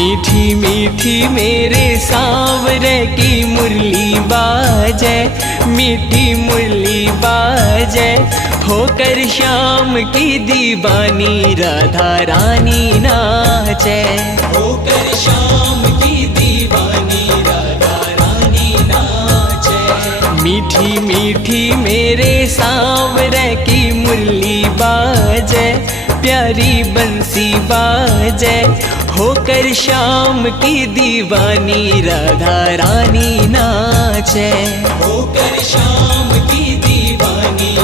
मीठी मीठी मेरे सांवरे की मुरली बाजे, मीठी मुरली बाजे, होकर श्याम की दीवानी राधा रानी नाचे, होकर श्याम की दीवानी राधा रानी नाचे। मीठी मीठी मेरे सांवरे की मुरली बाजे, प्यारी बंसी बाजे, होकर श्याम की दीवानी राधा रानी नाचे, होकर श्याम की दीवानी